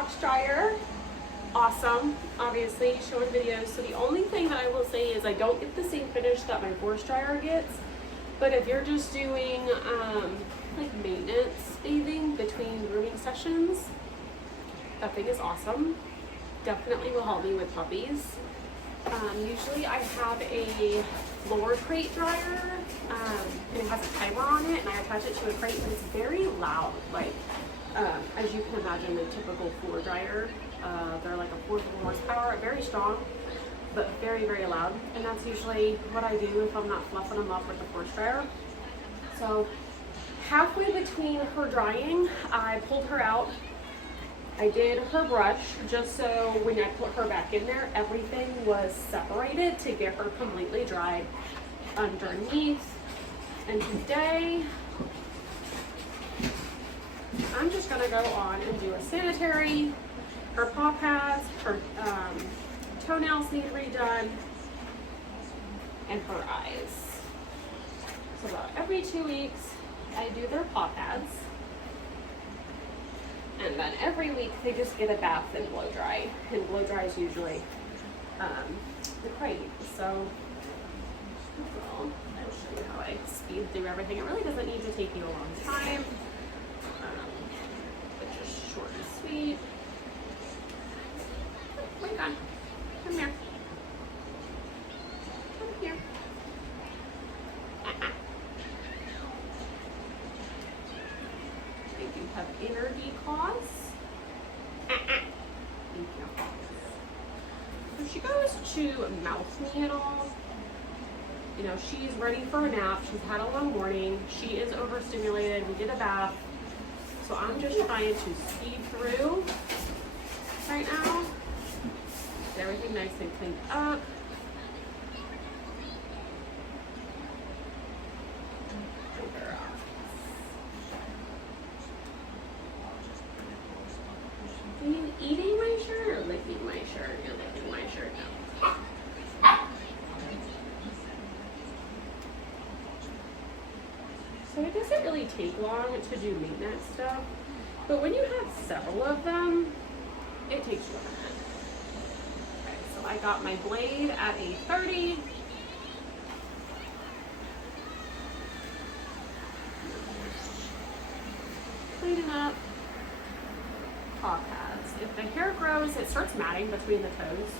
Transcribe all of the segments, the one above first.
box dryer. Awesome, obviously, showing videos. So the only thing that I will say is I don't get the same finish that my force dryer gets. But if you're just doing like maintenance bathing between grooming sessions, that thing is awesome. Definitely will help me with puppies. Usually I have a floor crate dryer, and it has a timer on it, and I attach it to a crate, and it's very loud. Like, as you can imagine, the typical floor dryer, they're like a 4 horsepower, very strong, but very, very loud. And that's usually what I do if I'm not fluffing them up with the force dryer. So halfway between her drying, I pulled her out. I did her brush just so when I put her back in there, everything was separated to get her completely dry underneath. And today, I'm just gonna go on and do a sanitary. Her paw pads, her toenails need redone, and her eyes. So about every 2 weeks, I do their paw pads. And then every week they just get a bath and blow dry. And blow dry is usually the crate. So I'll show you how I speed through everything. It really doesn't need to take you a long time, but just short and sweet. Oh my God, come here. Come here. They do have inner declaws. Thank you. If she goes to mouth me at all, you know, she's ready for a nap. She's had a long morning. She is overstimulated. We did a bath. So I'm just trying to speed through right now. Get everything nice and cleaned up. Are you eating my shirt or licking my shirt? You're licking my shirt now. So it doesn't really take long to do maintenance stuff, but when you have several of them, it takes you a minute. Okay, so I got my blade at 8:30. Cleaning up paw pads. If the hair grows, it starts matting between the toes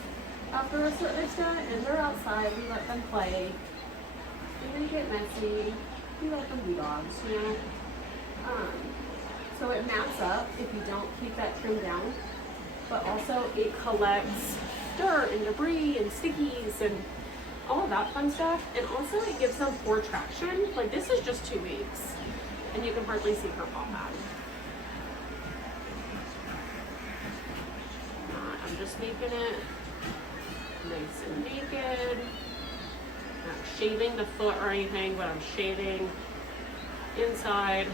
after a certain extent, and they're outside. We let them play. And they get messy. We let them be dogs, you know. So it mats up if you don't keep that trim down, but also it collects dirt and debris and stickies and all of that fun stuff. And also it gives them poor traction. Like, this is just 2 weeks, and you can hardly see her paw pad. I'm just making it nice and naked. Not shaving the foot or anything, but I'm shaving inside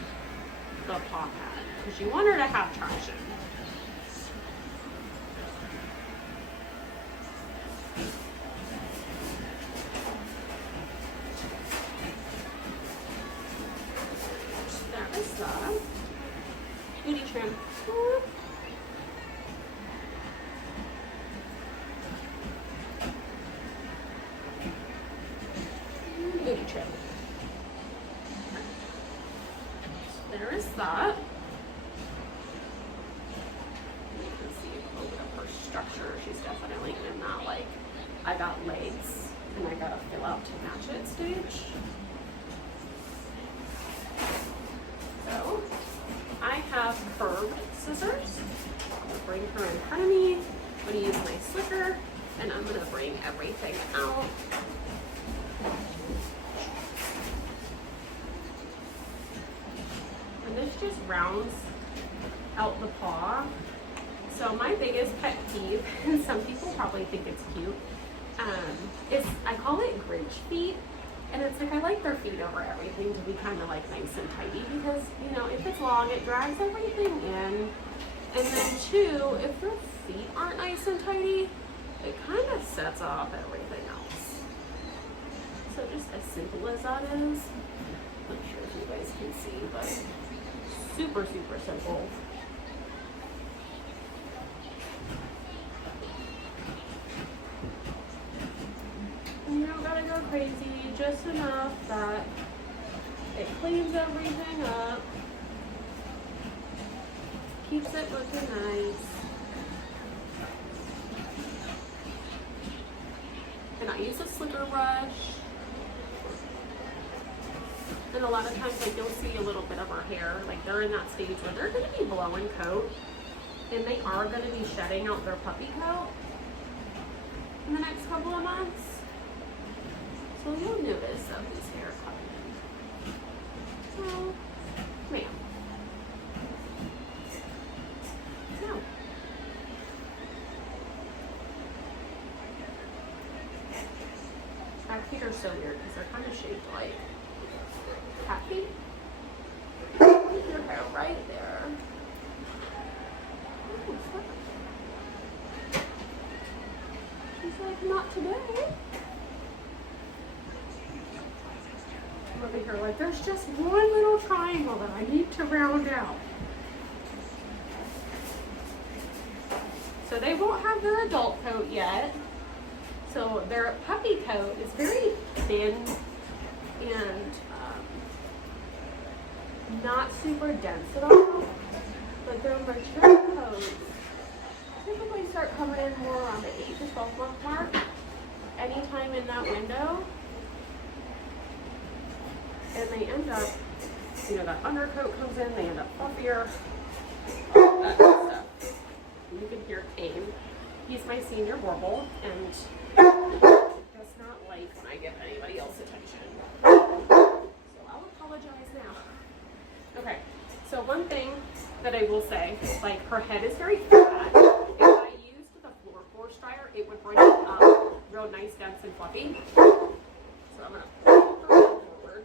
the paw pad because you want her to have traction. There is the beauty trim. Beauty trim. There is that. You can see a little bit of her structure. She's definitely in that, like, I got legs and I gotta fill out to match it stage. So I have curved scissors. I'm gonna bring her in front of me. I'm gonna use my slicker and I'm gonna bring everything out. This just rounds out the paw. So my biggest pet peeve, and some people probably think it's cute, is I call it Grinch feet. And it's like, I like their feet over everything to be kind of like nice and tidy because, you know, if it's long, it drags everything in. And then two, if their feet aren't nice and tidy, it kind of sets off everything else. So just as simple as that is, I'm not sure if you guys can see, but super, super simple. just enough that it cleans everything up, keeps it looking nice. And I use a slicker brush. And a lot of times, like, you'll see a little bit of our hair, like they're in that stage where they're going to be blowing coat, and they are going to be shedding out their puppy coat in the next couple of months. So you'll notice Sophie's hair coming in. Oh, ma'am. No. Our feet are so weird because they're kind of shaped like cat feet. Your hair right there. Ooh, she's like, not today. I'm over here like, there's just one little triangle that I need to round out. So they won't have their adult coat yet. So their puppy coat is very thin and not super dense at all. But their mature coats typically start coming in more around the 8 to 12 month mark. Anytime in that window. And they end up, you know, that undercoat comes in, they end up fluffier, all that good stuff. You can hear Kane. He's my senior warble and does not like when I give anybody else attention. So I'll apologize now. Okay, so one thing that I will say, like, her head is very flat. If I used the floor force dryer, it would bring it up real nice, dense, and fluffy. So I'm going to pull her head forward,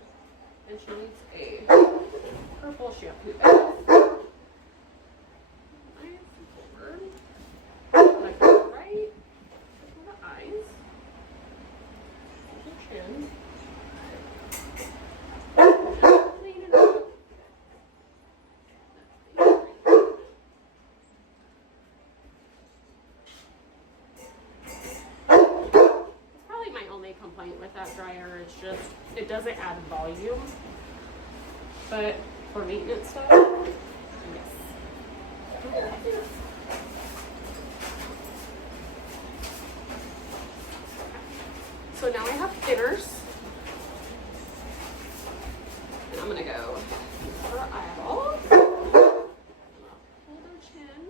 and she needs a purple shampoo bag. Complaint with that dryer, it's just, it doesn't add volume, but for maintenance stuff, yes. So now I have thinners, and I'm gonna go for her eyeballs, hold her chin.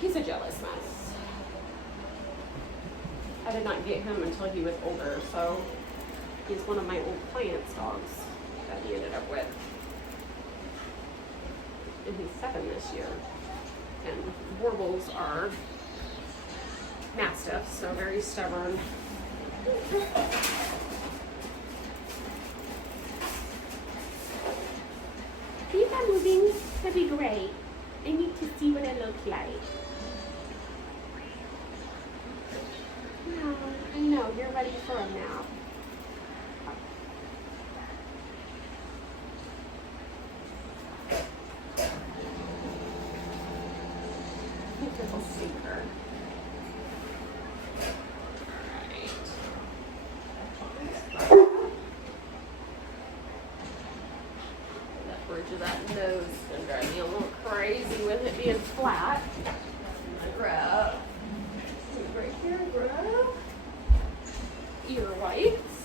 He's a jealous mess. I did not get him until he was older, so he's one of my old client's dogs that he ended up with. And he's 7 this year. And warbles are mastiffs, so very stubborn. Keep on moving. That'd be great. I need to see what it looks like. No, I know, you're ready for a nap. Little sinker. That bridge of that nose is gonna drive me a little crazy with it being flat. I'm gonna grab right here, grab ear wipes.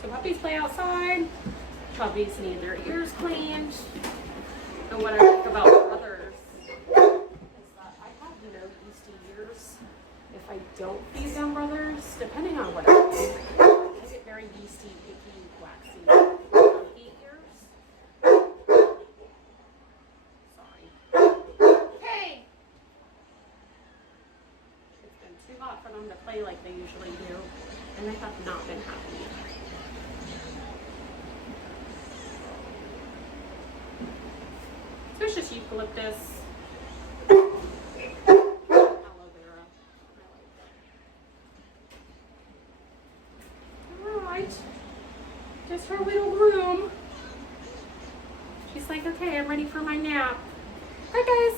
So puppies play outside. Puppies need their ears cleaned. And what I like about brothers is that I have no yeasty ears. If I don't feed them brothers, depending on what I do, I get very yeasty, icky, waxy monkey ears. Sorry. Hey! It's been too hot for them to play like they usually do, and they have not been happy. So it's just eucalyptus, aloe vera. There's her little groom. She's like, okay, I'm ready for my nap. Bye, guys.